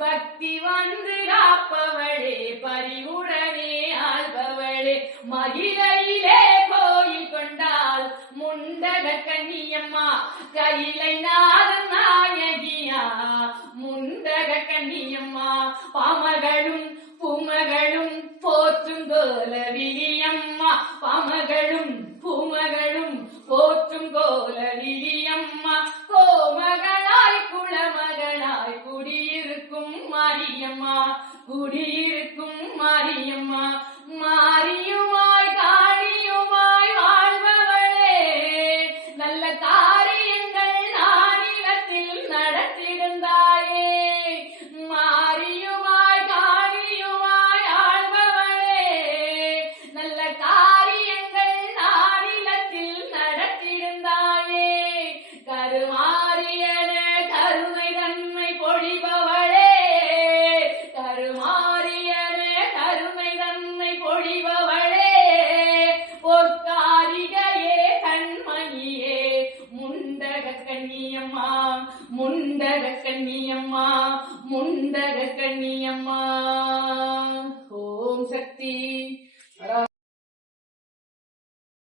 பக்தி வந்து காப்பவளே பரிவுடனே ஆள்பவளே மகிழையிலே கோயில் கொண்டாள் முண்டக கன்னியம்மா கையிலை நாதன் நாயகியா முண்டக கன்னியம்மா பாமகளும் பூமகளும் போற்றும் கோலவிலியம்மா பாமகளும் பூமகளும் போற்றும் கோலவிலியம்மா கோமகளாய் குளமகளாய் குடியிருக்கும் மாரியம்மா குடியிருக்கும் மாரியம்மா மாரியுமாய் காளியுமாய் வாழ்பவளே நல்ல காரியங்கள் நானிலத்தில் நடத்திடுந்தாயே மாரியுமாய் காளியுமாய் ஆழ்பவளே நல்ல காரியங்கள் நானிலத்தில் நடத்திடுந்தாயே கருமாரியன கருணை தன்மை பொழிபவளே கருமாரியன கருணை தன்மை பொழிபவளே பொற்காரிகையே கண்மணியே முண்டக கன்னியம்மா முண்டக கன்னியம்மா முண்டக கன்னியம்மா ஓம் சக்தி